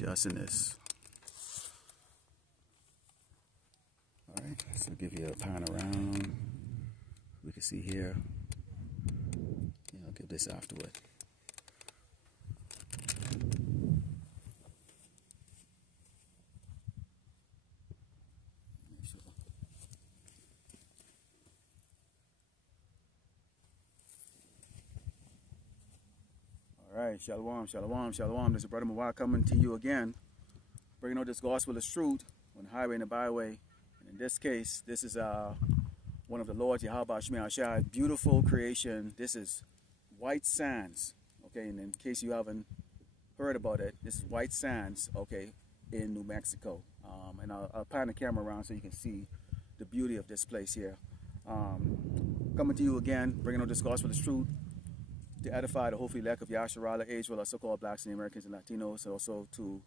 adjusting this. All right, so give you a pan around. We can see here. I'll give this afterward. All right, shalom, shalom, shalom. This is Brother Mawar coming to you again, bringing out this gospel of truth on the highway and the byway. And in this case, this is one of the Lord Yahweh Shemel Shai, beautiful creation. This is White Sands, okay, and in case you haven't heard about it, this is White Sands, okay, in New Mexico. And I'll pan the camera around so you can see the beauty of this place here. Coming to you again, bringing out this gospel of truth to edify the hopefully elect of Yasharala, Israel, so-called blacks and Americans and Latinos, and also to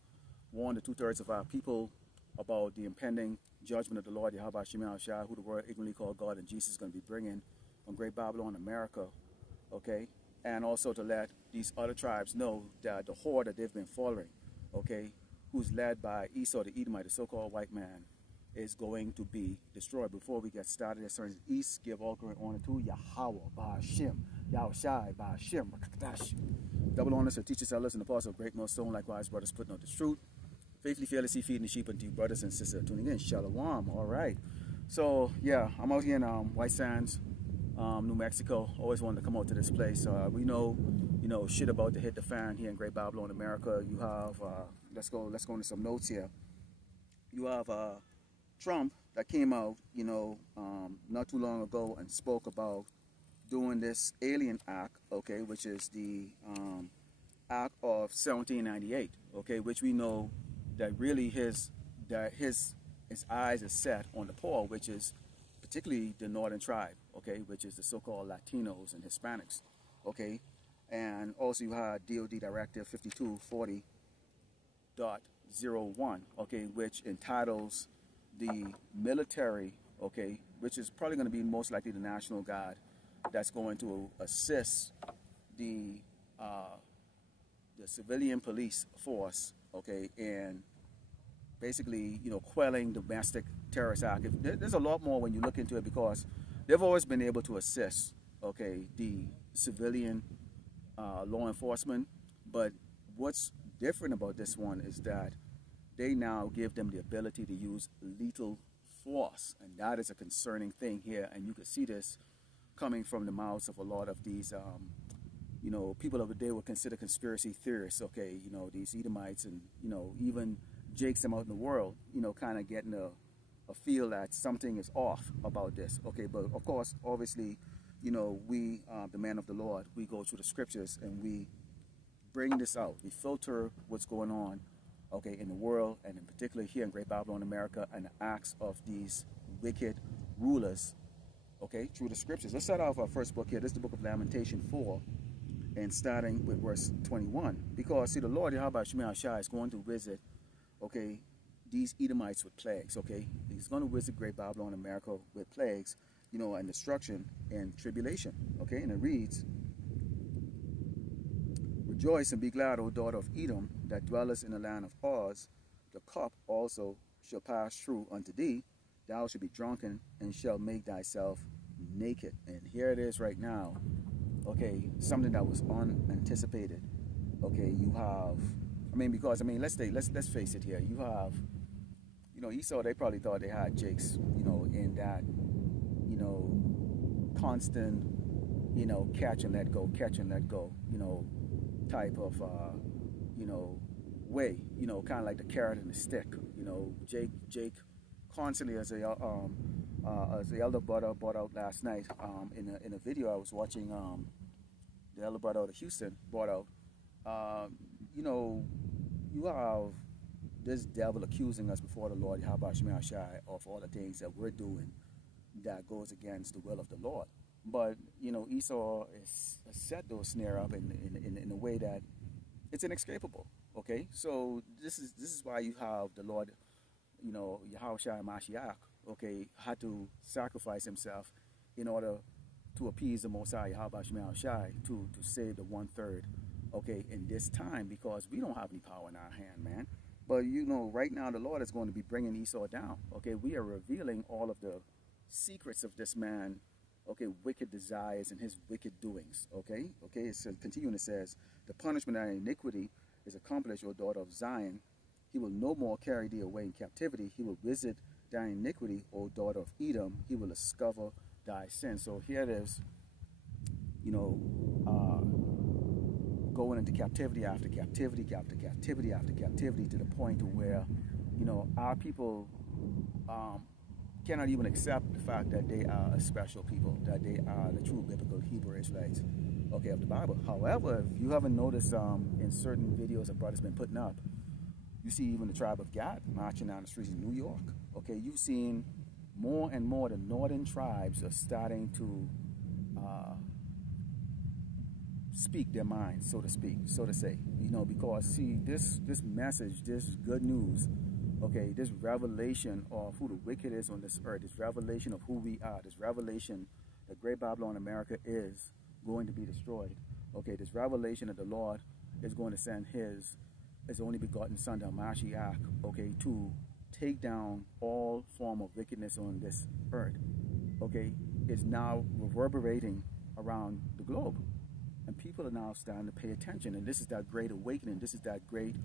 warn the 2/3 of our people about the impending judgment of the Lord Yahweh Shemel Shai, who the world ignorantly called God, and Jesus is going to be bringing on Great Babylon, America, okay? And also to let these other tribes know that the horde that they've been following, okay, who's led by Esau the Edomite, the so-called white man, is going to be destroyed. Before we get started, as turns east, give all glory and honor to Yahweh, Ba'ashem, Yahushai, Ba'ashem, Rakadash. Double honors to teachers, elders, and apostles of great millstone, likewise brothers putting out the truth. Faithfully, fearlessly feeding the sheep unto you, brothers and sisters tuning in. Shalom. All right. So, yeah, I'm out here in White Sands, New Mexico. Always wanted to come out to this place. We know, shit about to hit the fan here in Great Babylon, America. You have, let's go into some notes here. You have Trump that came out, not too long ago and spoke about doing this Alien Act, okay, which is the Act of 1798, okay, which we know that really his eyes are set on the poor, which is particularly the northern tribe, okay, which is the so-called Latinos and Hispanics, okay, and also you had DOD Directive 5240.01, okay, which entitles the military, okay, which is probably going to be most likely the National Guard, that's going to assist the civilian police force, okay, in basically, quelling domestic terrorist act. There's a lot more when you look into it, because they've always been able to assist, okay, the civilian law enforcement. But what's different about this one is that they now give them the ability to use lethal force, and that is a concerning thing here. And you can see this coming from the mouths of a lot of these, people of the day would consider conspiracy theorists, okay, these Edomites, and, even Jakes them out in the world, kind of getting a feel that something is off about this, okay. But of course, obviously, we, the man of the Lord, we go through the scriptures and we bring this out. We filter what's going on, okay, in the world, and in particular here in Great Babylon, America, and the acts of these wicked rulers, okay, through the scriptures. Let's start off our first book here. This is the book of Lamentation 4, and starting with verse 21. Because, see, the Lord Yahweh Shemel Shai is going to visit, okay, these Edomites with plagues, okay. He's going to visit Great Babylon, America, with plagues, and destruction and tribulation, okay. And it reads, Rejoice and be glad, O daughter of Edom, that dwellest in the land of Oz. The cup also shall pass through unto thee. Thou shalt be drunken and shall make thyself naked. And here it is right now, okay, something that was unanticipated, okay. You have, let's face it here. You have, Esau, they probably thought they had Jakes, in that, constant, catch and let go, type of, way, kind of like the carrot and the stick, Jake constantly, as the elder brother brought out last night, in a video I was watching, the elder brother out of Houston brought out, you have this devil accusing us before the Lord Yahweh Shemel Shai of all the things that we're doing that goes against the will of the Lord. But Esau has set those snare up in a way that it's inescapable. Okay, so this is why you have the Lord, Yahushua Mashiach, okay, had to sacrifice himself in order to appease the Most High Yahweh Shemel Shai to save the 1/3, okay, in this time, because we don't have any power in our hand, man. But you know, right now the Lord is going to be bringing Esau down. Okay, we are revealing all of the secrets of this man, okay, wicked desires and his wicked doings. Okay, it says, continuing, it says, the punishment of iniquity is accomplished, O daughter of Zion. He will no more carry thee away in captivity. He will visit thy iniquity, O daughter of Edom. He will discover thy sin. So here it is, you know, going into captivity after captivity after captivity after captivity, to the point to where, you know, our people cannot even accept the fact that they are a special people, that they are the true biblical Hebrew Israelites, okay, of the Bible. However, if you haven't noticed in certain videos that brothers been putting up, you see even the tribe of Gad marching down the streets in New York. Okay, you've seen more and more the northern tribes are starting to speak their minds, so to speak, so to say, you know, because see, this message, this good news, okay, this revelation of who the wicked is on this earth, this revelation of who we are, this revelation that Great Babylon America is going to be destroyed, okay, this revelation that the Lord is going to send his only begotten son, the Mashiach, okay, to take down all form of wickedness on this earth, okay, is now reverberating around the globe. And people are now starting to pay attention. And this is that great awakening. This is that great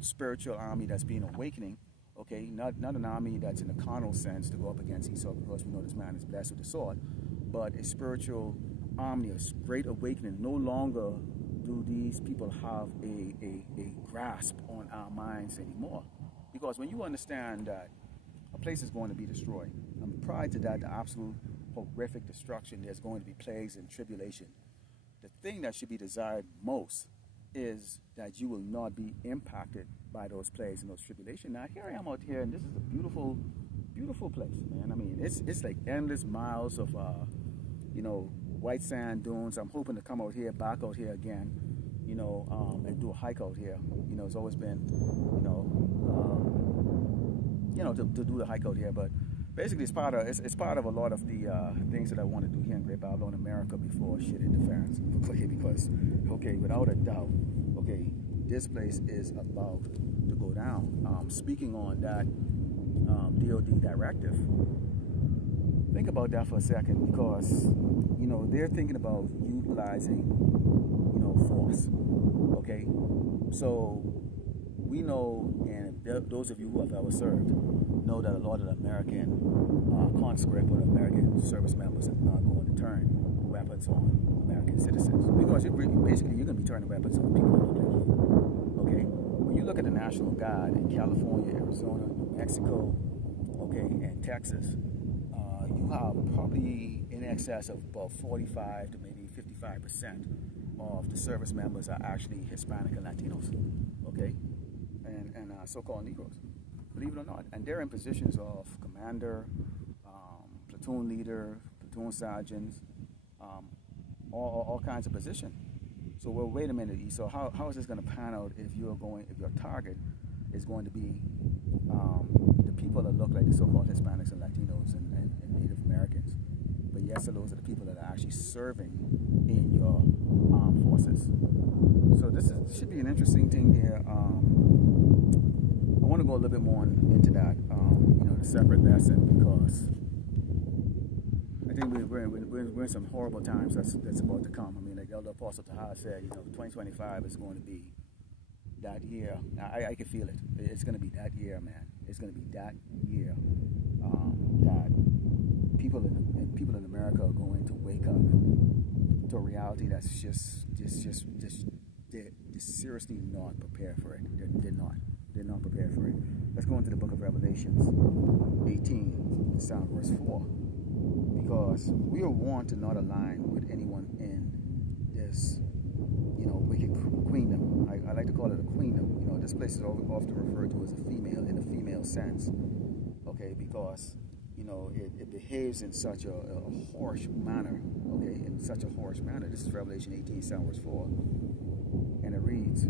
spiritual army that's being awakening. Okay, not an army that's in a carnal sense to go up against Esau, because we know this man is blessed with the sword, but a spiritual army, a great awakening. No longer do these people have a grasp on our minds anymore. Because when you understand that a place is going to be destroyed, and prior to that, the absolute horrific destruction, there's going to be plagues and tribulation. The thing that should be desired most is that you will not be impacted by those plagues and those tribulations. Now here I am out here, and this is a beautiful, beautiful place, man. I mean, it's like endless miles of you know, white sand dunes. I'm hoping to come out here, back out here again, you know, and do a hike out here. You know, it's always been, you know, to do the hike out here. But basically, it's part of a lot of the things that I want to do here in Great Babylon America before shit hit the fans. Because, okay, without a doubt, okay, this place is about to go down. Speaking on that DOD directive, think about that for a second, because, you know, they're thinking about utilizing, you know, force. Okay, so we know, and those of you who have ever served know that a lot of the American conscript or the American service members are not going to turn weapons on American citizens, because basically you're going to be turning weapons on people who look like you. Okay, when you look at the National Guard in California, Arizona, New Mexico, okay, and Texas, you have probably in excess of about 45 to maybe 55% of the service members are actually Hispanic and Latinos, okay, and so-called Negroes, believe it or not. And they're in positions of commander, platoon leader, platoon sergeants, all kinds of positions. So, well, wait a minute, Esau, how is this going to pan out if your target is going to be the people that look like the so-called Hispanics and Latinos and Native Americans? But yes, those are the people that are actually serving in your armed forces. So this should be an interesting thing here. I want to go a little bit more into that, you know, the separate lesson, because I think we're in some horrible times that's about to come. I mean, like Elder Apostle Taha said, you know, 2025 is going to be that year. I can feel it. It's going to be that year, man. It's going to be that year that people in America are going to wake up to a reality that's just they're seriously not prepared for it. They're not prepared for it. Let's go into the book of Revelations 18, sound verse 4. Because we are warned to not align with anyone in this, you know, wicked queendom. I like to call it a queendom. You know, this place is often referred to as a female, in a female sense. Okay, because, you know, it behaves in such a harsh manner. Okay, in such a harsh manner. This is Revelation 18, sound verse 4. And it reads,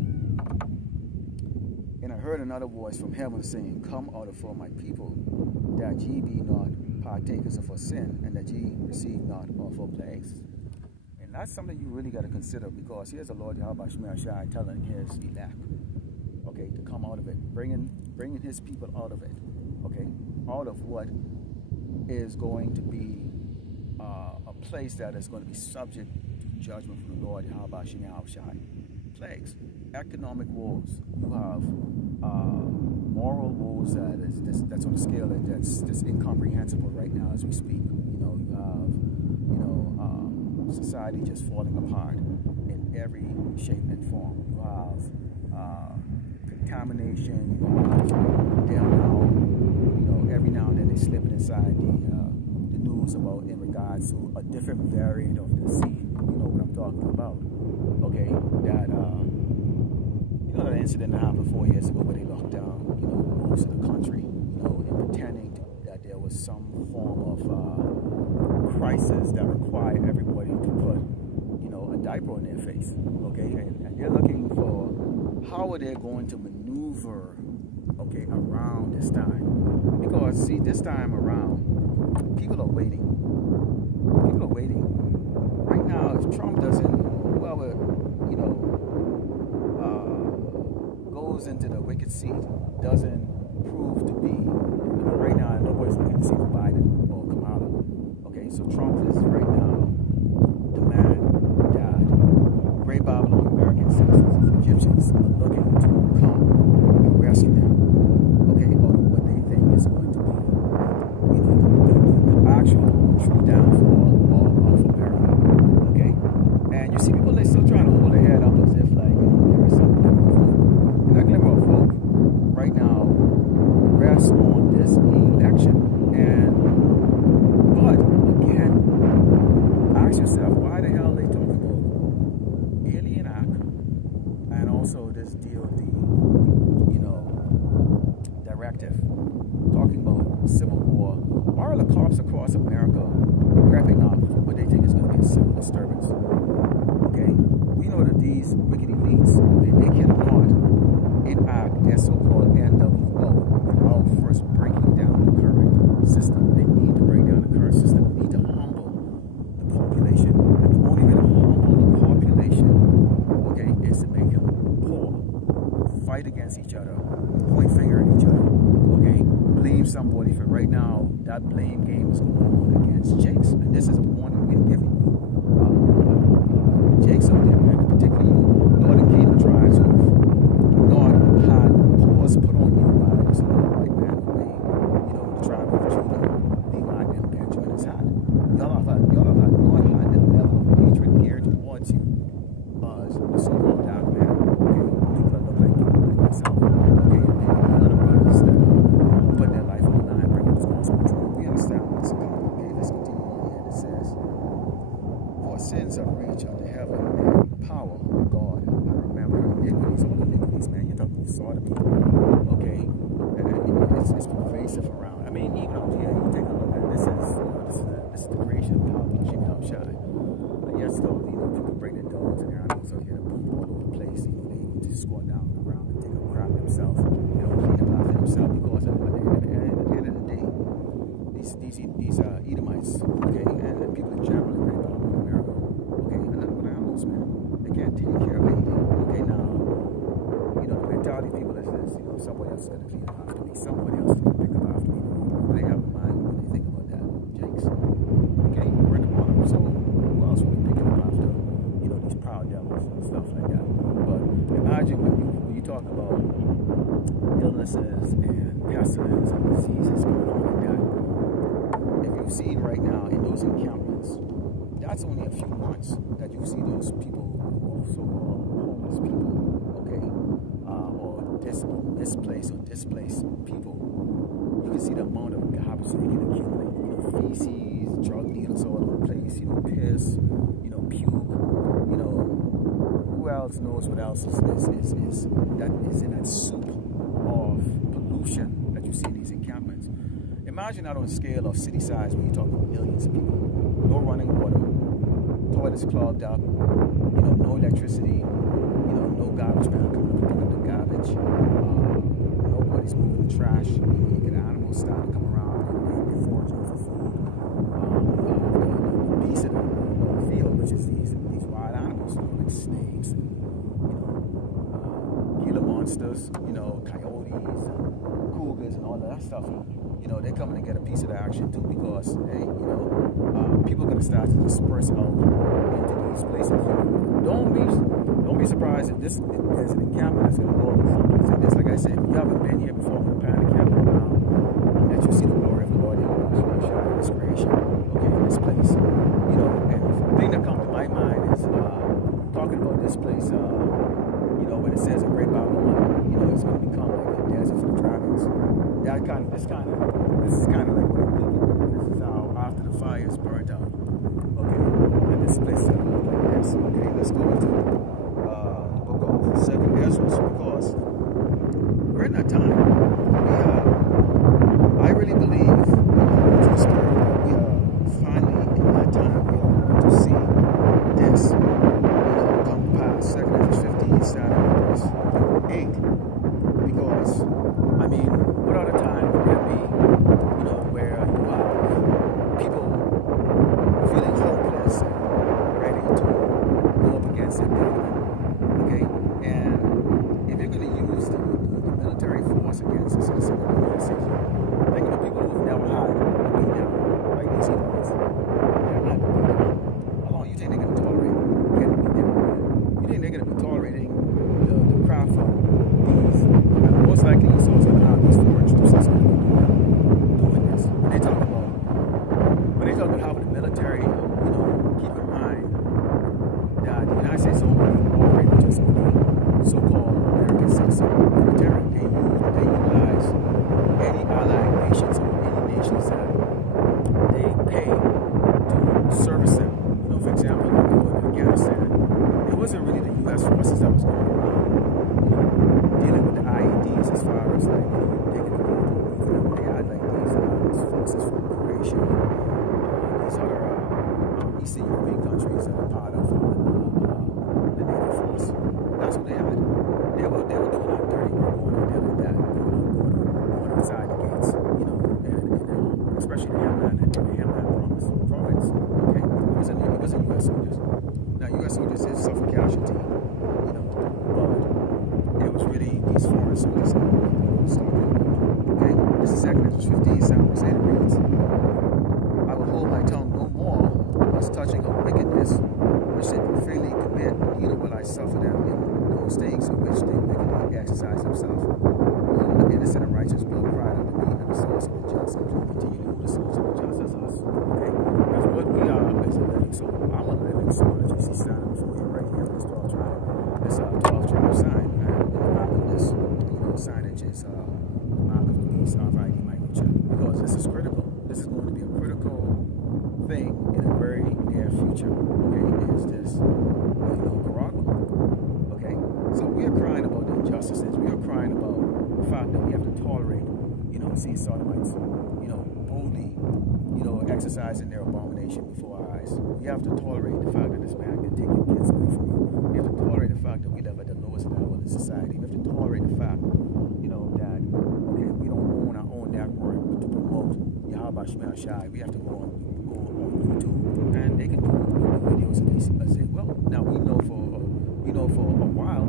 and I heard another voice from heaven saying, come out of for my people, that ye be not partakers of our sin, and that ye receive not of our plagues. And that's something you really got to consider, because here's the Lord Yahweh Shai telling his elect, okay, to come out of it. bringing his people out of it, okay, out of what is going to be a place that is going to be subject to judgment from the Lord, Yahweh Shem Yahushai. Plagues, economic woes. You have moral woes that's on a scale that's incomprehensible right now as we speak. You have society just falling apart in every shape and form. You have contamination. You have every now and then they slip it inside the news about in regards to a different variant of the seed. You know what I'm talking about? Okay, that that incident that happened 4 years ago where they locked down most of the country, and pretending that there was some form of crisis that required everybody to put a diaper on their face. Okay, and they're looking for how are they going to maneuver around this time, because see, this time around people are waiting right now. If Trump doesn't, whoever goes into the wicked seat doesn't prove to be, right now nobody's looking to see Biden or Kamala. Okay, so Trump is right now the man that Great Babylon American citizens, Egyptians, are looking to come and rescue them. Okay, out of what they think is going to be, the actual true downfall of America. Okay, and you see people, they're still trying to hold their head up as if like there is some glimmer of hope. And that glimmer of hope right now rests on this election. But again, ask yourself, why the hell are they talking about Alien Act and also this DOD, directive, talking about civil war? Why are the cops across America prepping up what they think is going to be a civil disturbance? Okay, we know that these wicked elites, they cannot enact their so-called NWO without first breaking down the current system. They need to break down the current system. They need to humble the population. And the only way to humble the population, okay, is to make them poor, fight against each other, point finger at each other, okay, blame somebody for. Right now, that blame game is going on against Jakes, and this is a warning we are giving you. Jakes out there, man, particularly you Northern Kingdom tribes who've not had paws put on you by this white man, the way, the tribe of Judah, Levi, and Benjamin has had. Y'all have not had the level of hatred geared towards you as the so-called dark man. Okay, people that look like myself. Okay, and the other brothers that put their life on the line, bringing this gospel truth. We understand what's about. Okay, let's continue on here. It says, "For sins have reached unto heaven, and power of God, I remember iniquities, all iniquities, man. You're talking sodomy, okay? And it's pervasive around. I mean, even out here, you take a look at this is the creation of Yahweh Shem Yahushai. And yet still, people bring their dogs and their animals out here to poop all over the place. They just squat down on the ground and take a crap themselves. They don't clean up after themselves because at the end of the day, these Edomites, okay, and people in general in Great Babylon America, okay, and not with animals, man. They can't take care of anything. Okay, now, the mentality of people is this, somebody else is going to clean up after me, somebody else is going to pick up after me. They have a mind when they think about that, Jakes. Okay, we're in the bottom, so who else will be picking up after, these proud devils and stuff like that? But imagine when you talk about illnesses and pestilence and diseases going on like that. If you've seen right now in those encampments, that's only a few months that you see those people, so-called homeless people, okay, or misplaced or displaced people. You can see the amount of garbage they can accumulate, feces, drug needles all over the place, piss, puke, who else knows what else is that is in that soup of pollution that you see in these encampments. Imagine that on a scale of city size when you're talking about millions of people. No running water, toilets clogged up, no electricity, no garbage man coming to pick up the garbage, nobody's moving the trash, you get animals starting to come around, they're foraging for food, the beasts of the field, which is these wild animals, like snakes and Gila monsters, you know, coyotes, cougars, and all of that stuff. You know, they're coming to get a piece of the action too, because hey, you know, people are going to start to disperse out into these places. Don't be surprised if there's an encampment that's going to go over someplace like this. Like I said, if you haven't been here before, I'm going to pan the camera around, that you see the glory of the Lord in this creation, okay, in this place. You know, and the thing that comes to my mind is talking about this place. You know, when it says a great Babylon, you know, it's going to become like a desert for the dragons. This is kind of like what I'm thinking. This is how after the fire is burnt out, okay, and this place is going to look like this. Okay, let's go into the book of 2nd Ezra, because we're in that time. I really believe, you know, to the Spirit, that we are finally in that time. We are going to see this, you know, come to pass. 2nd Ezra 15, starting at verse 8. Because, I mean, what other time would there be, you know, where you have people feeling hopeless and ready to go up against it, okay? And if you're going to use the military force against us, it's going to be this. Think of the people who've never had to be down, like these Hebrews. They're not going to be down. How long you think they're going to tolerate getting beat down? You think they're going to be tolerating the craft of these? Most likely, you saw it's going to have these foreign troops that's going to be doing this. When they talk about having the military, you know, keep in mind that the United States don't operate with just only so-called American citizen military. They utilize any allied nations or any nations that they pay to service them. You know, for example, like in Afghanistan, it wasn't really the U.S. forces that was going around, you know, dealing with the IEDs as far as like, you know, taking the people. They had like these forces from Croatia, these other Eastern European countries that are part of the NATO force. That's what they had. They were doing that dirty work, going out there like that, going outside the gates, you know, and especially the Hamdan province. Okay, it wasn't U.S. soldiers. Now U.S. soldiers did suffer casualty, you know, but it was really these foreign soldiers that was talking about. Okay, this is 2nd Ezra 15, 7 verse 8. It reads, I will hold my tongue no more as touching of wickedness, which they freely commit, neither will I suffer them in those things in which they wickedly exercise themselves. Behold, the innocent and righteous blood cried unto me, and the source of the just, and please continue to the source of the just as us. Okay, because what we are is a living soul. I'm a living soul that you see standing before you right here with this 12 tribe. This 12 tribe sign, and in the back of this, you know, signage is the mark of the beast, RFID microchip. Because this is critical. This is going to be a critical thing in a very near future. Okay, is this, you know, Nicaragua. Okay, so we are crying about the injustices. We are crying about the fact that we have to tolerate, you know, see sodomites, you know, boldly, you know, exercising their abomination before our eyes. We have to tolerate the fact that this man can take your kids away from you. We have to tolerate the fact that we live at the lowest level in society. We have to tolerate the fact, you know, that, okay, we don't own our own network to promote Yahweh Shemel Shai. We have to go on YouTube, and they can do videos as they will. Now we know for a while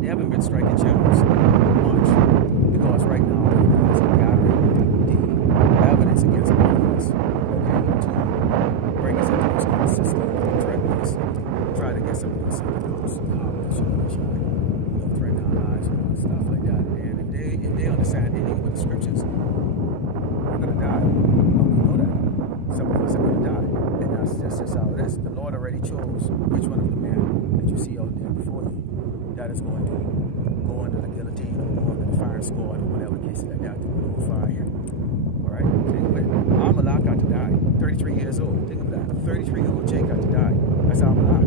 they haven't been striking channels much, because right now they're gathering the evidence against all of us, okay, to bring us into this kind of system, threaten us, try to get some of us, threaten our lives and stuff like that. And if they understand anything with the scriptures, we're gonna die. We know that. Some of us are going to die, and that's just how it is. The Lord already chose which one of the men that you see out there before you that is going to go under the guillotine or go under the fire squad or whatever case like that to go fire here. All right? Think of it. Amalek got to die. 33 years old. Think of that. A 33-year-old Jake got to die. That's Amalek.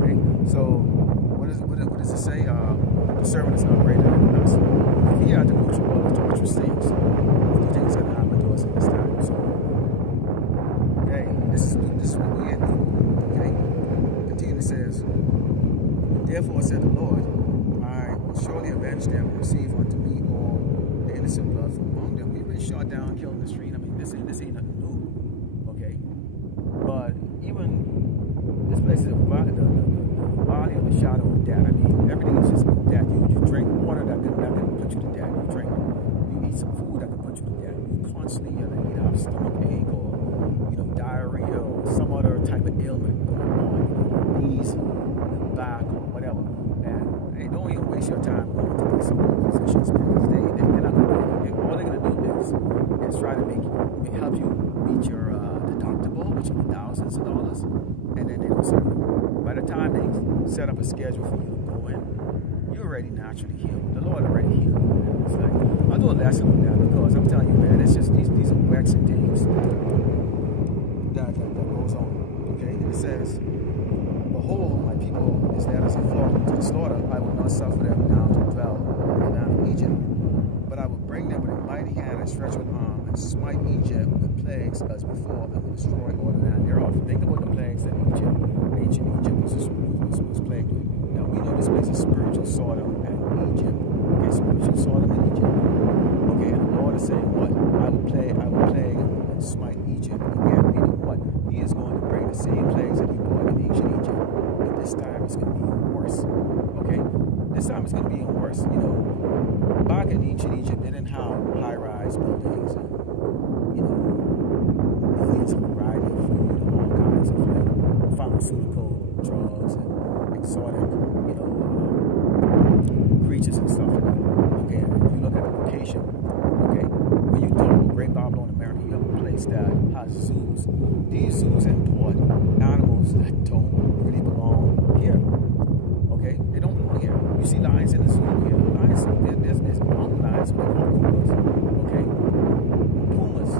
Okay? So what does it say? The servant is not greater than us. If he had to go through all the torturous things, what do you think is going to happen to us at this time? So this is what we in. Okay? Continue, it says, therefore said the Lord, I will surely avenge them and receive unto me all the innocent blood from among them. We've been shot down, killed in the street. I mean, this ain't nothing new. Okay? But even place is the valley of the shadow of death. I mean, everything is just death. You drink water. waste your time going to these positions, man. Because they're not going to do it. All they're going to do is try to help you meet your deductible, which will be thousands of dollars, and then they don't serve you. By the time they set up a schedule for you to go in, you're already naturally healed. The Lord already healed you, man. It's like, I'll do a lesson on that because I'm telling you, man, it's just these are waxing things that goes on. Okay, and it says, "Behold, my people is that as a flock to the slaughter, I will not suffer them now to dwell in the land of Egypt. But I will bring them with a mighty hand and stretch with arm, and smite Egypt with plagues as before, and will destroy all the land thereof." Think about the plagues that ancient Egypt was plagued with. Now we know this place is spiritual Sodom and Egypt. Okay, spiritual Sodom and Egypt. Okay, and the Lord is saying what? I will plague and smite Egypt again. Meaning what? He is going to bring the same plagues that he brought in ancient Egypt, but this time it's going to be even worse. Okay, this time it's going to be even worse. You know, back in ancient Egypt, they didn't have high-rise buildings and millions of variety of food and all kinds of pharmaceutical drugs and exotic, creatures and stuff like that. Okay, and if you look at the location, okay, when you talk about Great Babylon, America, you have a place that has zoos. These zoos import animals that don't really belong here. Okay, they don't belong here. You see lions in the zoo here. Lions, there's mountain lions, so they're called pumas. Okay, pumas,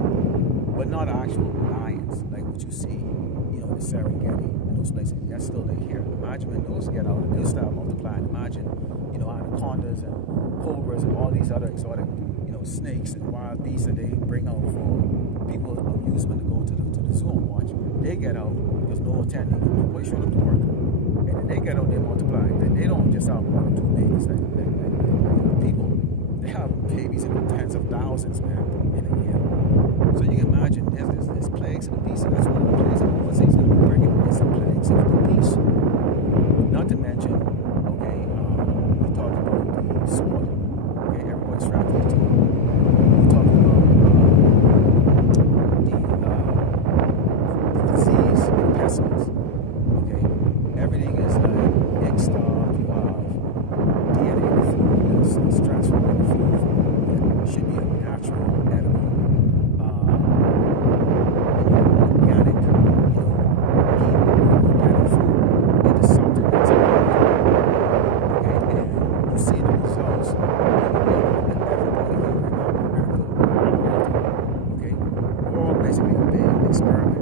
but not actual lions like what you see, in the Serengeti and those places. That's still there here. Imagine when those get out and they'll start multiplying. Imagine, anacondas and cobras and all these other exotic, snakes and wild beasts that they bring out for people's amusement to go to the zoo and watch. They get out because no attending, nobody showing up to work, and then they get out, they multiply. Then they don't just have one or two babies like people. They have babies in the tens of thousands, man, in a year. So you can imagine there's plagues of the beast, and that's one of the plagues that the Lord says he's going to be bringing. It's the plagues of the beast. Not to mention, okay, we talked about the sword. Okay, everybody's trying to do. We talked about the disease, the pestilence. Okay, everything is like egg starved. You have DNA in the food that's transformed into food that should be a natural, edible, organic, organic food into something that's okay, and you see the results. Okay, we're all basically a big experiment.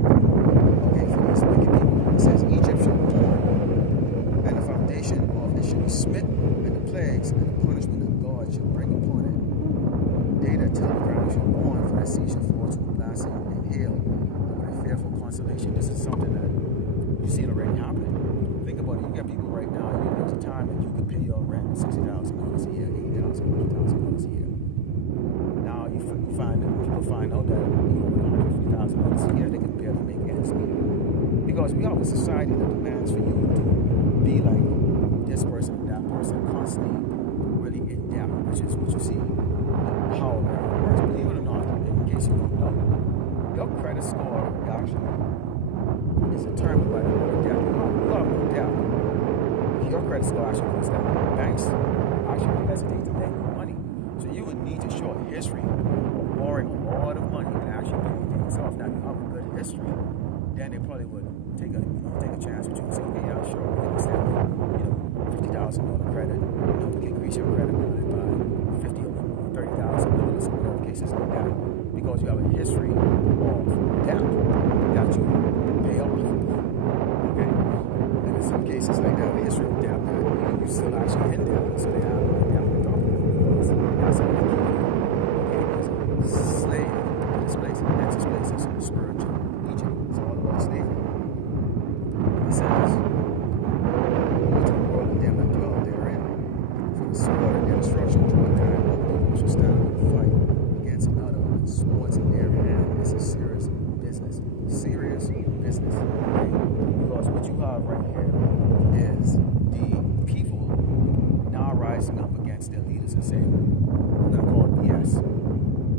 Okay, for these wicked people. It says Egypt shall be torn, and the foundation of it shall be smitten, and the plagues and the punishment of God shall bring upon it. They that till the ground shall mourn, for the sea shall fall to a blasting and hail, and with a fearful consolation. This is something that you see it already happening. Think about it. You got people right now. There's a time that you could pay your rent $60,000 a year, $80,000, $50,000 a year. Now you find that people find out that $150,000 a year they can barely make ends meet. Because we have a society that demands for you to be like this person and that person, constantly really in debt, which is what you see how America works. Believe it or not, in case you don't know, your credit score actually is determined by the amount of debt. You have no debt. Your credit score actually goes down. Banks actually hesitate to lend you money. So you would need to show a history of borrowing a lot of money and actually paying things off. Now, if you have a good history, then they probably would take a chance with you and say, okay, yeah, sure, we can extend $50,000 credit. We can increase your credit line by $50,000 or $30,000, whatever the case is like that, because you have a history of debt that you pay off. Okay, and in some cases like that, a history of debt that you still actually in debt, so they have to talk to you. That's how they keep you. Okay, as a slave in this place, and the next place is spiritual Egypt. It's all about slavery. It says, to the world and them that dwell therein, for the sword and their destruction draw time, all people shall stand up and fight against another, and swords in their hand. It's a serious business. Serious business. Okay? Because what you have right here is the people now rising up against their leaders and saying, we're going to call it BS.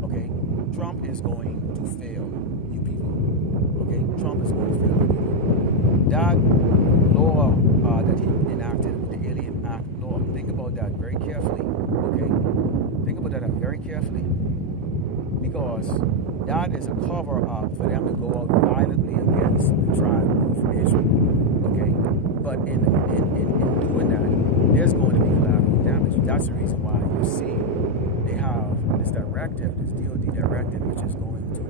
Okay? Trump is going to fail you people. Okay? Trump is going to fail you people. That law that he enacted, the Alien Act, act of law. Think about that very carefully, okay? Think about that very carefully, because that is a cover-up for them to go out violently against the tribe of Israel, okay? But in doing that, there's going to be collateral damage. That's the reason why you see they have this directive, this DOD directive, which is going to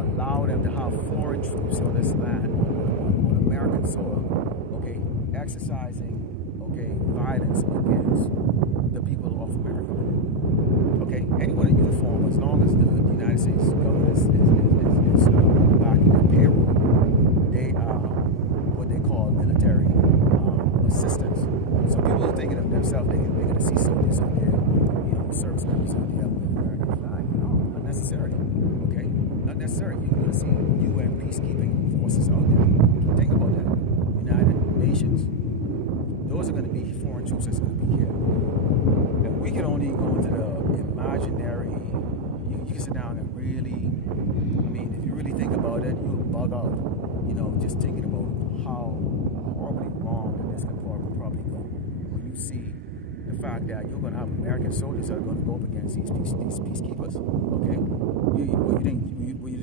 allow them to have foreign troops on this land, on American soil, okay, exercising, okay, violence against the people of America. Okay, anyone in uniform, as long as the United States government is backing their payroll, they are what they call military assistance. So people are thinking of themselves, they're going to see soldiers out there, service members out there with the American flag. No, not necessarily. Okay, not necessarily. You're going to see UN peacekeeping forces out there. Think about that. United Nations. Those are going to be foreign troops that's going to be here. And we can only go into the imaginary. You can sit down and really, if you really think about it, you'll bug out. Just thinking about how horribly wrong that this can probably go. When you see the fact that you're going to have American soldiers that are going to go up against these peacekeepers, okay? You think these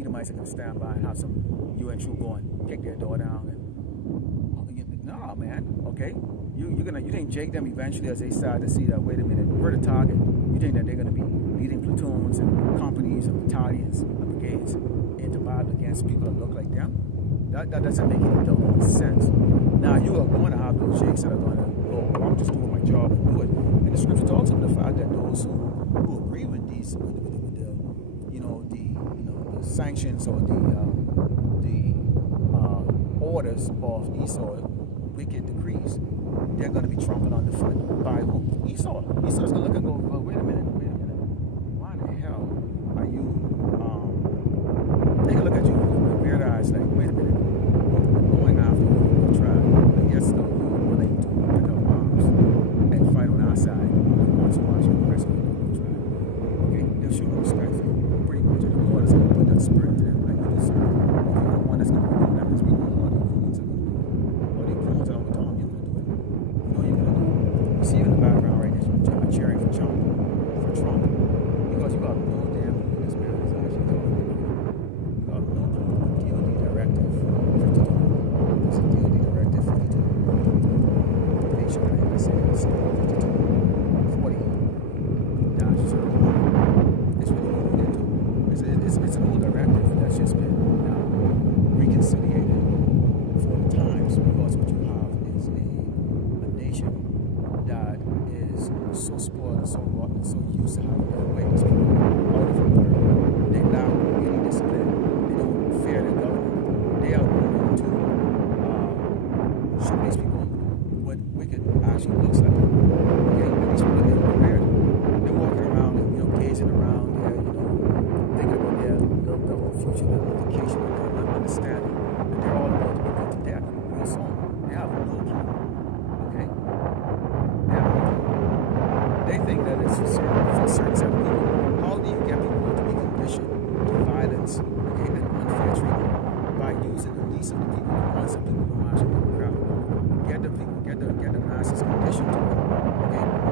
Edomites are going to stand by and have some UN troop go and kick their door down? No, man. Okay, you think Jake them eventually, as they start to see that, wait a minute, we're the target. You think that they're going to be leading platoons and companies and battalions and brigades into battle against people that look like them? That doesn't make any doggone sense. Now you are going to have those Jakes that are going to go, I'm just doing my job and do it. And the scripture talks about the fact that those who agree with these, the sanctions or the orders of Esau, wicked decrees, they're going to be trampled underfoot by who? Esau. Esau's going to look and go, well, wait a minute. Why the hell are you, they can look at you with weird eyes like, wait a minute, we're going after your tribe. Like, yes, no, you're willing to pick up arms and fight on our side. You want to watch the rest of the tribe. Okay, they'll show no respect for you. Pretty much, the Lord is going to put that spirit to them like you deserve. If you're the one that's going to be doing that, because we know all the influence are going to do it. All the influence are going to tell them you're going to do it. You know you're going to do it. You see in the background right now, cheering for Trump. Because you got no damn clue this man is actually talking about. You got no clue. DOD Directive 52. This is DOD Directive 52. Make sure I say it. 52. 40. Dash 01. It's really what we get to. It's an old directive that's just been reconciliated for the times, because what you have is a nation that is so spoiled and so rotten and so used to having their ways. People out of order. They lack any discipline. They don't fear their government. They are going to show these people what wicked actually looks like. Okay? And these people are prepared. They're walking around and gazing around there, thinking about their whole future, their education, and their understanding that they're all about to be put to death real soon. They have no clue. Okay? They have no clue. They think that it's for a certain set of people. How do you get people to be conditioned to violence, okay, and unfair treatment? By using the least of the people, the ones that people don't actually give a crap about. Get the people, get the masses conditioned to it.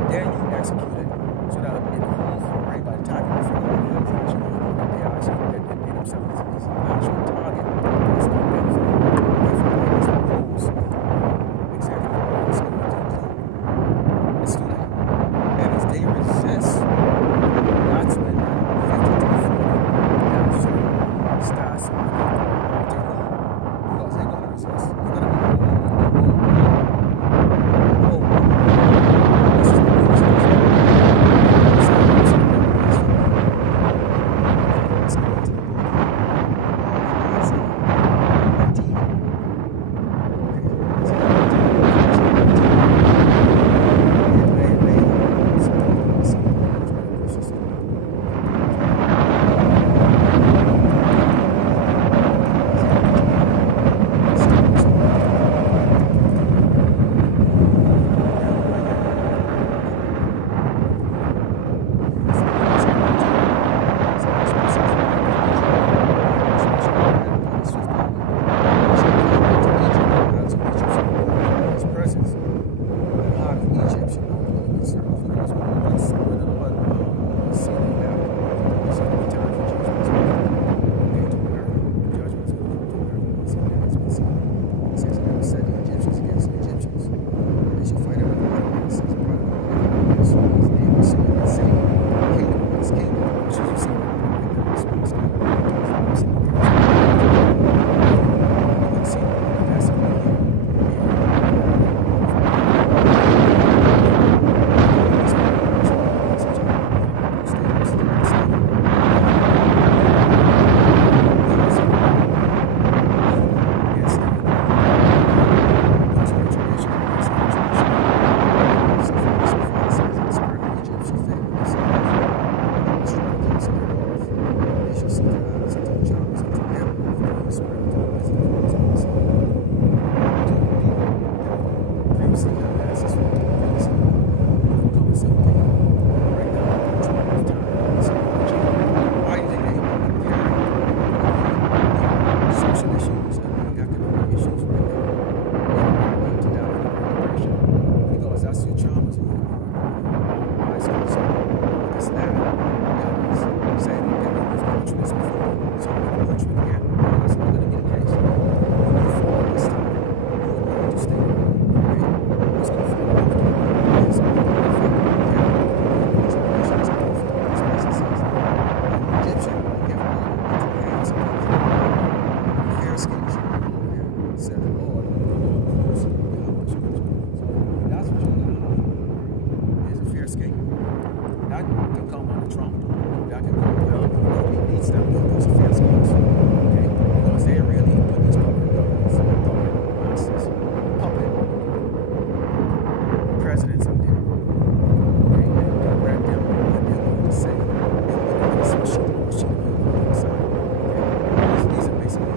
Okay? Then you execute it so that in the whole story, by the time you figure out the actually that they themselves is an actual target that's going to benefit from this proposed executive order is going to do. It's too late. And as they resist, that's when 50-40 starts to take over. Because they're going to resist. They're going to be, whoa. escape. That can come under Trump. That can come, well, he needs them. Those are fair schemes. Okay? Because they really put these puppet governments, puppet masters, puppet presidents up there. Okay? And direct them what they're going to say. And what they're going to say, shoot on the side. Okay? These are basically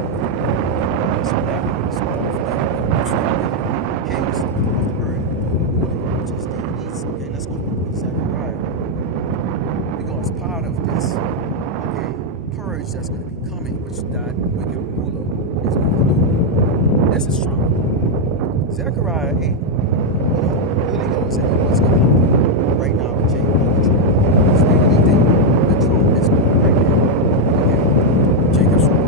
so that was one of the kings of the bird, which is the elites. Okay, let's go to Zechariah. Because part of this, okay, purge that's going to be coming, which that wicked ruler is going to do. This is Trump. Zechariah 8, really goes and what's going on right now with Jacob and Trump. So we really think that Trump is going right now. Okay, Jacob's Trump.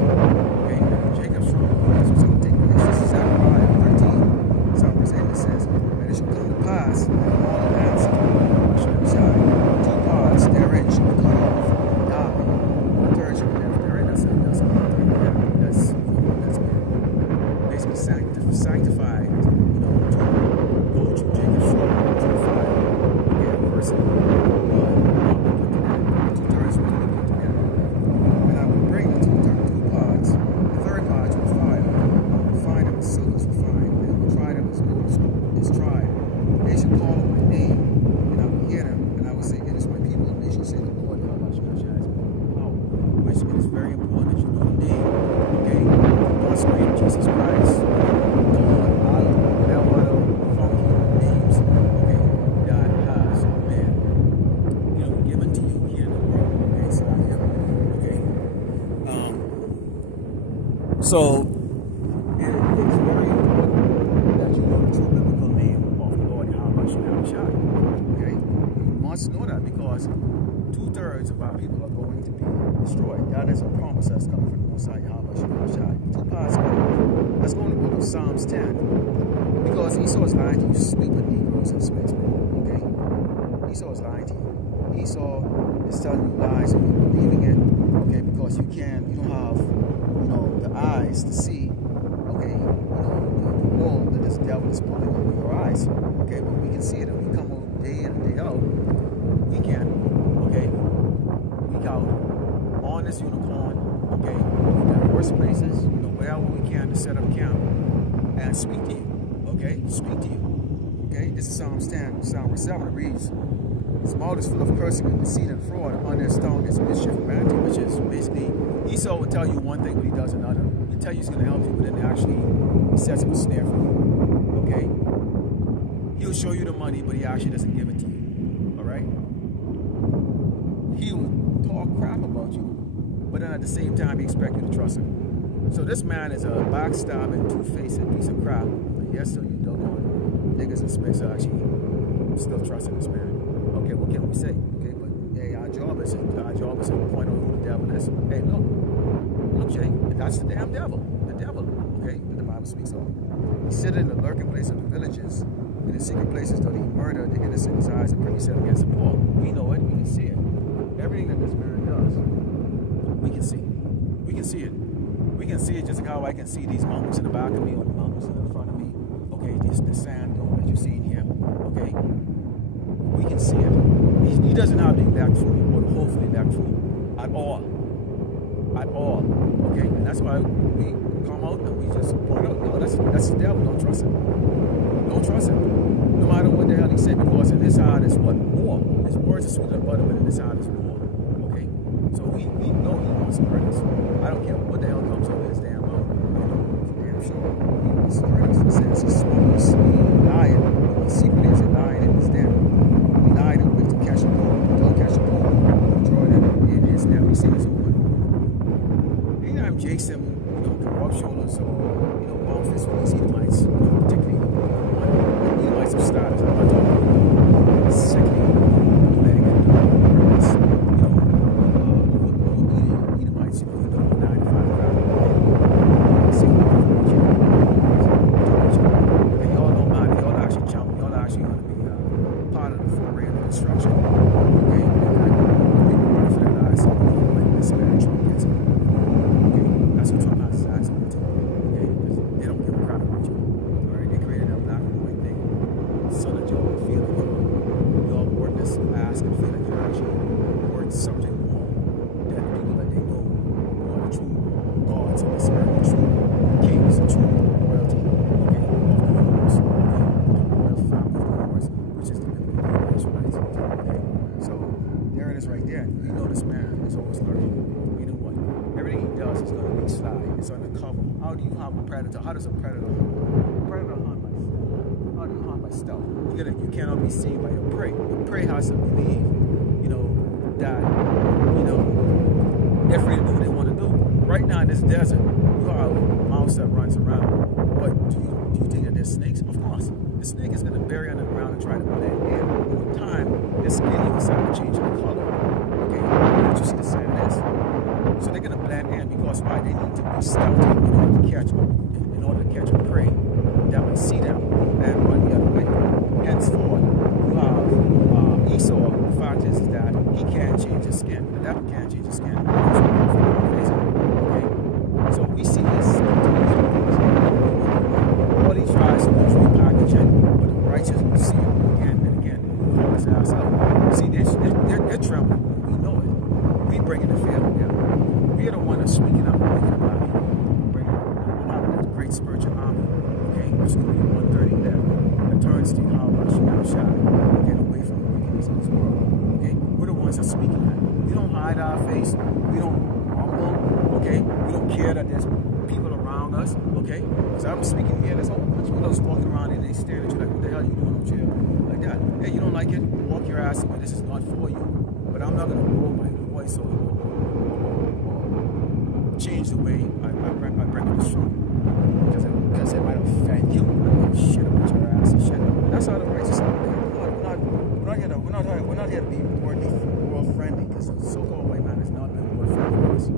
Okay, Jacob's Trump. That's what's going to take place. This is Zechariah 13. So verse 8 says, and it shall come to pass that all the lands shall reside. 2 parts therein shall be cut off and die. The third shall be left therein. That's good. That's basically sanctified, to go to Jacob's Trump to the fire. Okay, verse 1. The 2 thirds will be put together. And I will bring the 2 parts, the third part to the fire. I will refine them as silver is refined, and will try them as gold is tried. They shall call on my name, and I will hear them, and I will say, it is my people, and they shall say, the Lord, how much God has power. Which it is very important that you know the name. Okay? God's name, Jesus Christ. God, Allah, whatever other funky names, okay, God has been, given to you here in the world. Okay, so okay. So it is very important that you know the true biblical name of the Lord Yahweh Shai. Okay? You must know that because 2/3 of our people are going to be destroyed. That is a promise that's coming from the Most High Yahweh Shai. 2 parts coming. Let's go in the book of Psalms 10. Because Esau is lying to you, stupid Negroes and Spacemen. Okay? Esau is lying to you. Esau is telling you lies and you're believing it. Okay? Because you don't have, the eyes to see. Okay? The wool that this devil is pulling over your eyes. Okay? But we can see it if we come out day in and day out. We can. Okay? Week out on this unicorn. Okay? Diverse places. Wherever we can to set up camp and speak to you. Okay? Speak to you. Okay? This is Psalms 10, Psalm 7. It reads, his mouth is full of cursing and deceit and fraud. Under his tongue is mischief and vanity, which is basically, Esau will tell you one thing, but he does another. He'll tell you he's going to help you, but then actually he sets up a snare for you. Okay? He'll show you the money, but he actually doesn't give it to you. Alright? He will talk crap about you, but then at the same time he expects you to trust him. So this man is a backstabbing, two-faced piece of crap. But yes, so you don't know niggas and Smiths are actually still trusting this man. Okay, what can we say? Okay, but hey, our job is to point out who the devil is. Hey, look, Jay, that's the damn devil. The devil, okay, that the Bible speaks of. He sit in the lurking place of the villages, in the secret places though he murdered the innocent in his eyes and privy set against the poor. We know it, we can see it. Everything that this man does, we can see. We can see it. We can see it just like how I can see these mountains in the back of me or the mountains in the front of me. Okay, the sand dome that you see in here. Okay, we can see it. He doesn't have the exact truth or the hopefully exact truth at all. At all. Okay, and that's why we come out and we just point out, no, that's the devil. Don't trust him. Don't trust him. No matter what the hell he said, because in this heart is what? War. His words are sweeter than butter, but in this heart is war. Okay? So we know he wants to hurt us. I don't care what the hell comes over his damn mouth. Damn sure. He wants to hurt us. It says he's lying. He secretly is lying in his den. He lied in with to catch a bull. He don't catch a bull. He throw it in his net. We see this over and over. Anytime Jason, corruptioners or, Bonfils for these Edomites, particularly Edomites of status. I'm not talking about sickly, leg and words, Edomites, who don't know 9 to 5 crap. Y'all don't mind. Y'all actually jump. Y'all actually going to be part of the foray of the destruction. Okay? People running for their lives when the spiritual gets it. Okay? That's what Trump has to do. Okay? They don't give a crap about you. Alright? They created a black and white thing. Son of Joe, feel your worthless. Israelites can feel like you're actually worth something more than the people that they know who are the true gods of this earth, the true kings, the true royalty, okay, of the universe, okay, the royal family of the universe, which is the Israelites. Okay, so there it is right there. You know this man is always lurking. You know what? Everything he does is going to be sly. It's undercover. How do you have a predator? How does a predator hunt by stealth? How do you hunt by stealth? You cannot be seen by your prey. Your prey has to believe, you know, that, you know, they're free to do what they want to do. Right now in this desert, you have a mouse that runs around. But do you think that there's snakes? Of course. The snake is going to bury underground and try to blend in. Over time, their skin inside will change the color. Okay, but you see the same this. So they're going to blend in because why? They need to be stealthy in order to catch a prey that will see them and run the other way. Henceforth, you have Esau. The fact is that he can't change his skin. The devil can't change his skin. Okay, so we see this. All he tries to do is repackage it, but the righteous will see it again and again. Call his ass out. See, they're trembling. We know it. We bring in the fear of them. We are the one that's speaking up, making about people. We're having a great spiritual army. Okay, which is going to be 130 there. That turns to Yahweh Shai and get away from the wickedness of this world. Okay, we're the ones that are speaking that. We don't hide our face. We don't mumble. Okay, we don't care that there's people around us. Okay, because I'm speaking here, there's a whole bunch of people that's walking around and they stare at you like, what the hell are you doing up here? Like that. Hey, you don't like it? Walk your ass away. This is not for you. But I'm not going to roll my voice or change the way I bring up the truth. Because it might offend you. Shit about your ass and shit. That's how the righteous are. We're not here to be world friendly because the so-called white man has not been world friendly to us.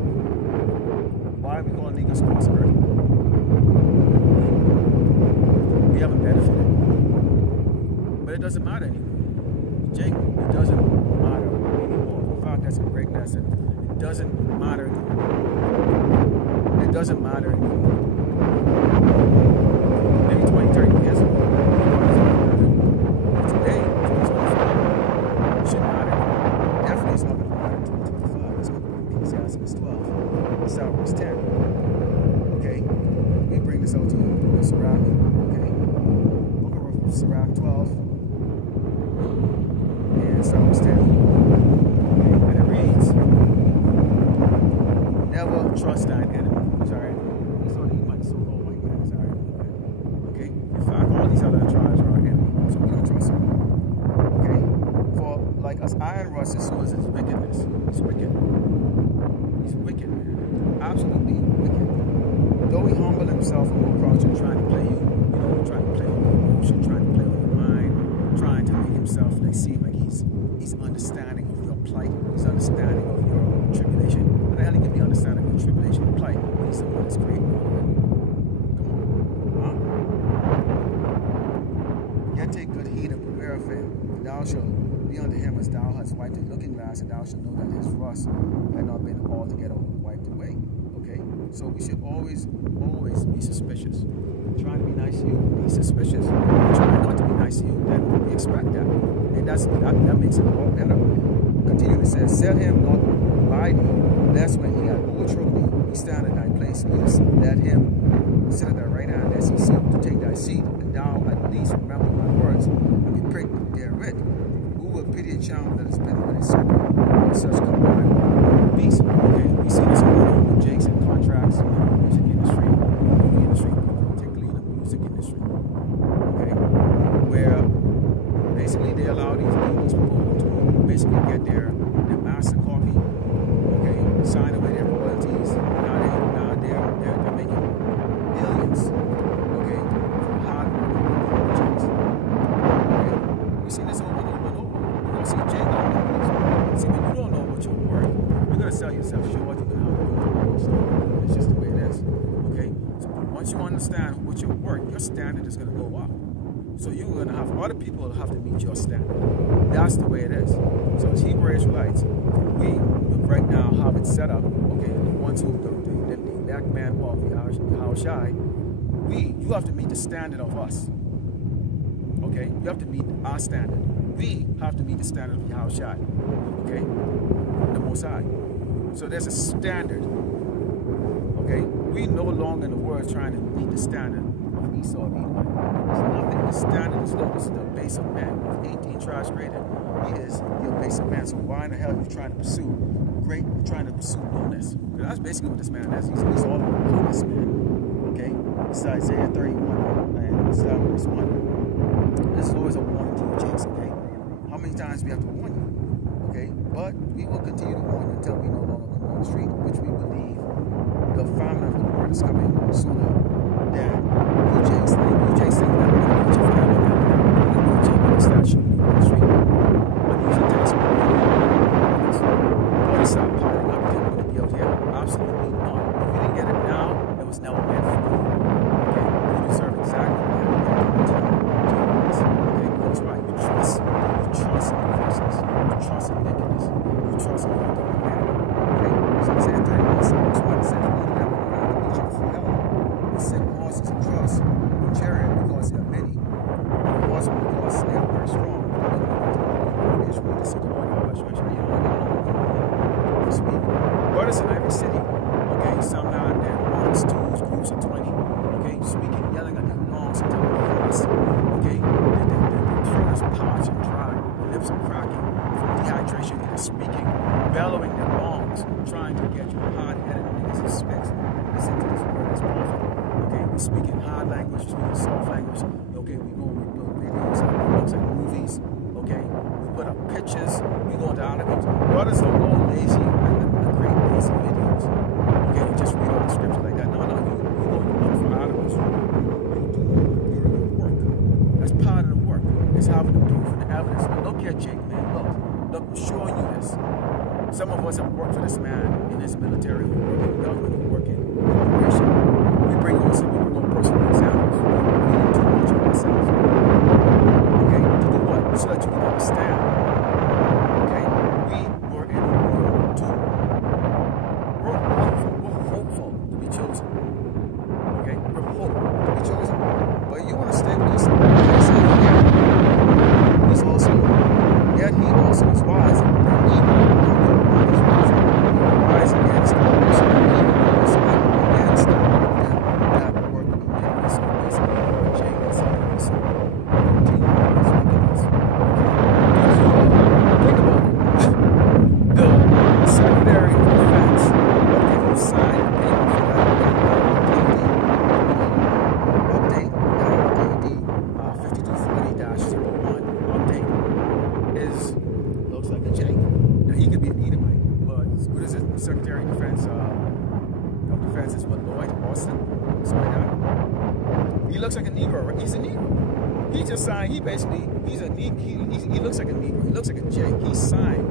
Why are we calling niggas cross-earth? We haven't benefited. But it doesn't matter anymore. Jake, it doesn't matter anymore. In fact, that's a great lesson. It doesn't matter anymore. It doesn't matter anymore. Maybe 20, 30 years ago. Today, 2025, it shouldn't matter anymore. Definitely it's not going to matter in 2025. It's going to be Ecclesiastes 12, Psalms 10. Okay? We bring this out to you. Book of Sirach. Okay? Book of Sirach 12. And Psalms 10. Okay? And it reads, never trust thine enemy. Sorry. These are the so-called white men. Sorry. Okay? In fact, all these other tribes are our enemy. So we don't trust them. Okay? For like us iron rust as soon as it's wickedness. It's wicked. He's wicked, man. Absolutely wicked. Though he humble himself and will approach and trying to play you, trying to play on your emotion, trying to play on your mind, trying to make himself like seem like he's understanding of your plight, he's understanding of your tribulation. How the hell he can be understanding of your tribulation and plight when he's the one that's creating all of it? Come on. Huh? Yet take good heed and beware of him, and thou shalt be unto him as thou hast wiped the looking glass, and thou shalt know that his rust had not been altogether wiped away. Okay? So we should always be suspicious. Trying to be nice to you, be suspicious. Trying not to be nice to you, then we expect that. And that makes it a lot better. Continue to say, set him not by thee, lest when he had overthrown thee, he stand in thy place. Let him sit at thy right hand, lest he seek to take thy seat, and thou at least remember my words, and be pricked therewith. Who will pity a child that has been with a serpent, or such combined beast? Okay, we see this going on with Jakes and contracts in the music industry, movie industry, particularly in the music industry. Okay, where basically they allow these people to basically get their master copy, okay, sign away their royalties. Now they're making millions, okay, from hard work projects. Okay, we see this over and over and over. We're gonna see Jake on this. See, when you don't know what you're worth, you're gonna sell yourself short. You're gonna have to go through. It's just the way it is. Okay, so once you understand what you're worth, your standard is gonna go up. So you're going to have other people have to meet your standard. That's the way it is. So as Hebrew Israelites, we right now have it set up. Okay, the ones who the elect man of Yahushai, you have to meet the standard of us. Okay, you have to meet our standard. we have to meet the standard of Yahushua, okay? The Most High. So there's a standard, okay? We no longer in the world trying to meet the standard of Esau and Edom. There's nothing. The standard is low. This is the base of man. With 18 tribes greater, he is your base of man. So why in the hell are you trying to pursue you're trying to pursue lowness? Because that's basically what this man is. He's all about lowness, man. Okay? This is Isaiah 31 and this is verse 1. This is always a warning to you, Jakes, okay? How many times we have to warn you? Okay? But we will continue to warn you until we no longer come on the street, which we believe the famine of the Lord is coming sooner than you Jakes think. You Jakes think that we're going to your family now. You Jakes will start shooting you on the street. But you should take some God stop piling up there with the deal here. Absolutely not. If you didn't get it now, it was never meant for you. Okay? You deserve exactly what you have. Okay? That's right. You trust in the process. You trust in wickedness. You trust in your own man. Okay? So Isaiah 31 Psalms 1 says, "Lead them around Egypt through hell, and send horses and trust in chariot because they are many, and horsemen because they are very strong." Israel, this is the Lord of speak. Brothers in every city, okay, somehow and then, ones, twos, groups of 20, okay, speaking, yelling at their lungs until they're hoarse, okay, their throat is parched and dry, their lips are cracking from dehydration, and they're speaking, bellowing their lungs, trying to get you hard-headed niggas and spits. Listen to this word, it's powerful, okay, we're speaking hard language, we're speaking soft language, okay, we build videos, it looks like movies, okay, we put up pictures, we go into articles. Brothers don't go lazy and create lazy videos. Okay, you just read all the scripture like that. No, you go and look for articles. You do your work. That's part of the work. It's having the proof and the evidence. Look here, Jake, man. Look, we're showing you this. Some of us have worked for this man in his military, we work in government, we work in corporation. We bring on personal examples. We need too much of ourselves. Okay, to do what? So that you can understand. Okay, we were in the world too. We're hopeful to be chosen. Okay, we're hopeful to be chosen. But you understand this? He's also, yet he also is wise and evil. Wise against the person and evil against them that work iniquity. So basically, Lord Jake and some of us continue with wickedness. Think about it. The Secretary of Defense, okay, who signed the paper for that update, 5240-01 update looks like a Jake. Now he could be an Edomite, but what is it? Secretary of Defense is what, Lloyd Austin? Something like that. He looks like a Negro, right? He's a Negro. He just signed. He looks like a Negro. He looks like a Jake. He signed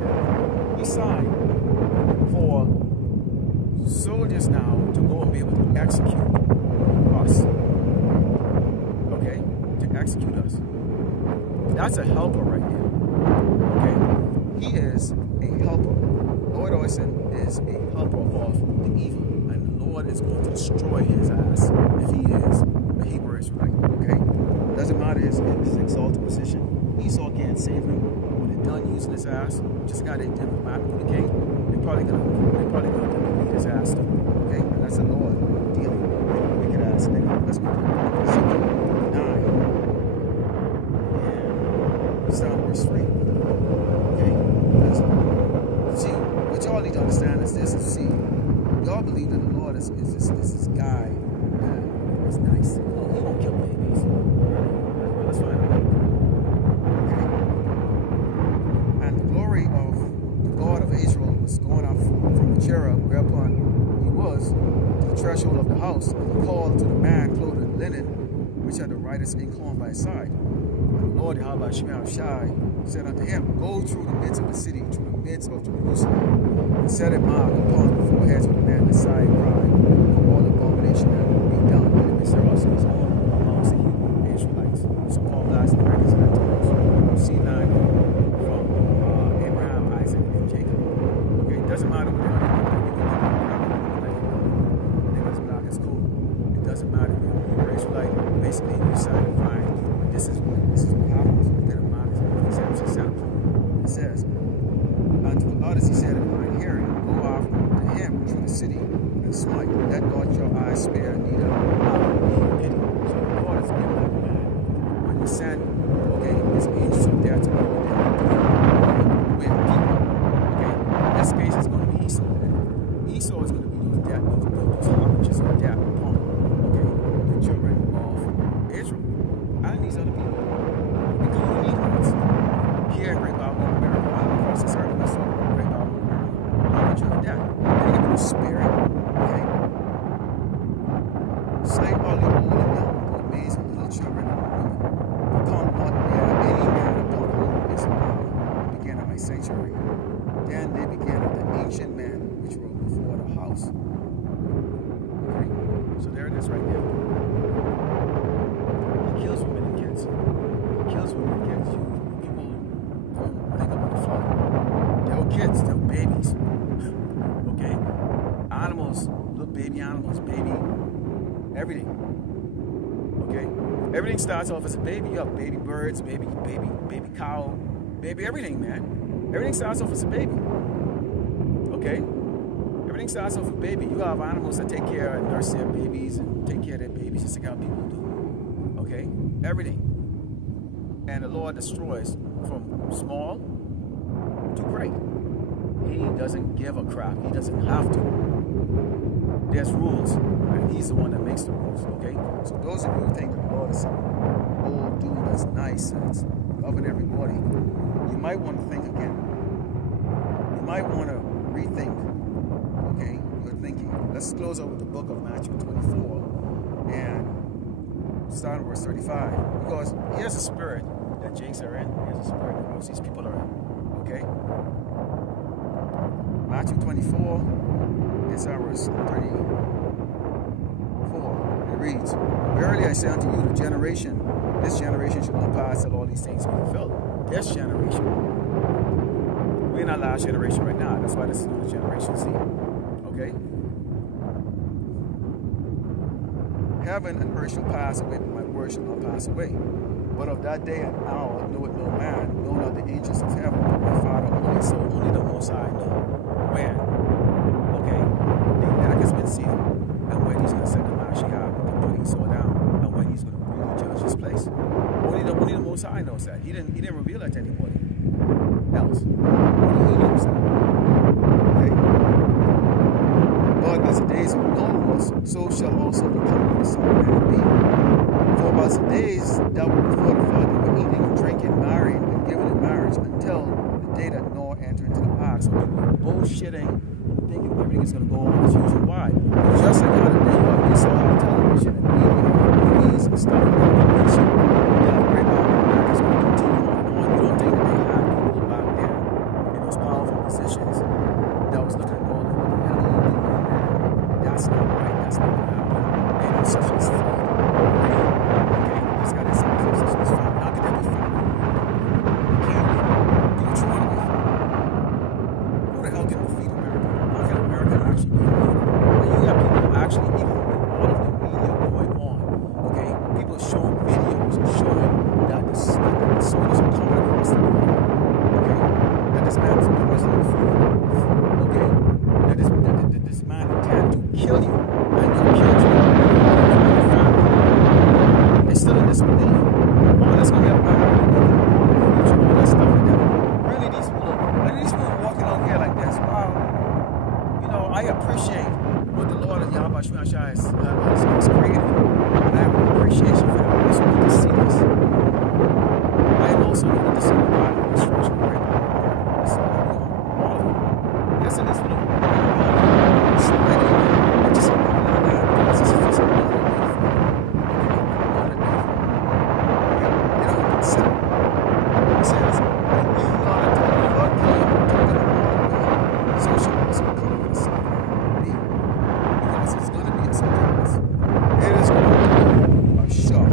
for soldiers now to go and be able to execute us. Okay? To execute us. That's a helper right here. Okay? He is a helper. Lloyd Austin is a helper of the evil. And the Lord is going to destroy his ass if he is a Hebrew Israelite. Okay? Doesn't matter his exalted position. Esau can't save him. When they're done using his ass, just like how they did with Martin Luther King, they're probably gonna beat his ass too. Okay? And that's the Lord dealing with a wicked ass nigga. Let's go to Ezekiel 9. And start verse 3. Okay? See, what y'all need to understand is this. See, y'all believe that the Lord is this guy that is nice. Oh, he won't kill babies. Really? Let's find out. Okay? And the glory of the God of Israel was going up from the cherub whereupon he was to the threshold of the house, and he called to the man clothed in linen, which had the writer's inkhorn by his side. And the Lord Yahweh Shemel Shai said unto him, Go through the midst of the city, through the midst of Jerusalem, and set a mark upon the foreheads of the man that sighed and cried, for all abomination that will be done in the midst thereof. So he's all amongst the Hebrew Israelites. So Paul blacks the records and C9 from Abraham, Isaac, and Jacob. Okay, it doesn't matter what niggas black is cool. It doesn't matter if you're a Hebrew Israelite. Basically, you sign and crying. This is what happens. You get a mark, exemption. It says, and to the others he said in mine hearing, go off to him through the city and smite, let not your eyes spare, neither have ye pity. So the Lord is giving that command. When he sent, his angels up there to go with people. In this case, it's going to be Esau. Esau is going to be those hunches of death upon, the children of Israel. And these other people, including Edomites. Here in Great Bible America, all across this earth, let's talk about Great Bible America. Hunches of death. They're going to spare it. Slay all the old and young, maids and little children and women. Become not near any man upon whom is a power. Began at my sanctuary. Then they began at the ancient man which rode before the house. So there it is right there. He kills women and kids. He kills women and kids. People don't think about the flood. They were kids, they were babies. Animals, little baby animals, baby, everything. Everything starts off as a baby. You have baby birds, baby cow, baby everything, man. Everything starts off as a baby. Everything starts off with a baby. You have animals that take care and nurse their babies and take care of their babies just like how people do. Everything. And the Lord destroys from small to great. He doesn't give a crap. He doesn't have to. There's rules, and he's the one that makes the rules, So those of you who think that the Lord is some old dude that's nice and it's loving everybody, you might want to think again. You might want to rethink, your thinking. Let's close out with the book of Matthew 24 and start in verse 35. Because here's a spirit that Jakes are in. Here's a spirit that most of these people are in, Matthew 24, it's on verse 34. It reads, verily I say unto you, this generation shall not pass till all these things be fulfilled. This generation. We're in our last generation right now. That's why this is known as Generation Z. Heaven and earth shall pass away, but my word shall not pass away. But of that day and hour knoweth no man, no not the angels of heaven, but my Father only. So only the Most High know when, the neck has been sealed, and when he's going to send the Mashiach to put Esau down, and when he's going to bring the judge his place. Only the Most High knows that. He didn't reveal that to anybody else. Only he knows that. But as the days of Noah was, so shall also the coming of the Son of Man be. For as the days that were before the flood, they were eating and drinking, marrying and giving in marriage, until the day that Noah entered into the ark. So people are bullshitting, thinking everything is going to go on as usual. Why? Just like how today you have Esau on television and media and movies and stuff like that, that Great Bible America is going to continue on and on. You don't think that they had people back there in those powerful positions that was looking at all that, what the hell are you doing, man? That's not right. That's not going to happen. Ain't no such as flood. This guy that said there's no such as flood. How could that be flood? Can't be. Do what you want to be flood. Who the hell can defeat America? How can America actually be defeated? When you have people actually, even with all of the media going on, people showing videos and showing that the soldiers are coming across the border, that this man is poisoning food, that this man intends to kill you, and he'll kill you and your family. They're still in disbelief. Oh, that's going to get better, all that stuff like that. Really, these people walking on here like this, wow. I appreciate what the Lord and Yahweh Shemashai has created. And I have an appreciation for them. I also need to see this. I also need to see the God of destruction. That's all of it. Yes, it is for the Lord. So many are just not that because this is just a lot of beautiful. They don't consider. It says, and you not until the Lord came and took it all away. So shall also come with the Son of Man be. Because it's going to be a surprise. It is going to be a shock.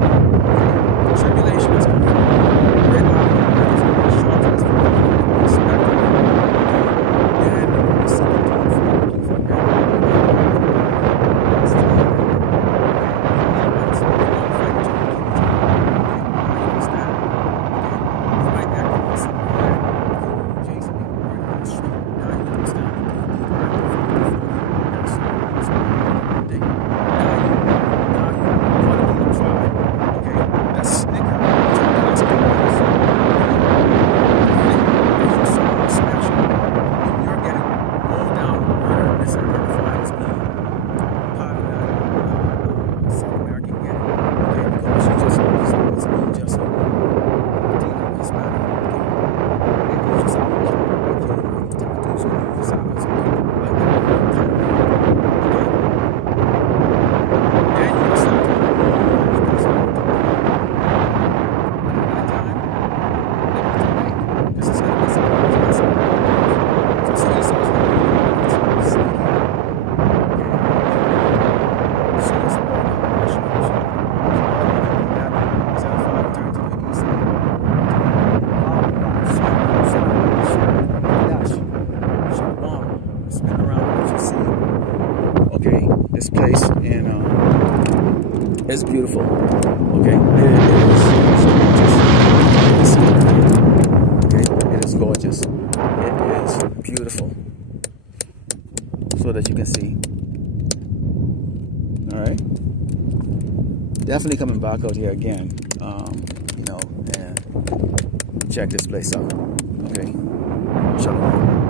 Dash. Shalom. Spin around what you see. Okay, this place in it's beautiful. Okay, it is gorgeous. It is beautiful. So that you can see. All right. Definitely coming back out here again. You know, and check this place out. Okay. Shalom.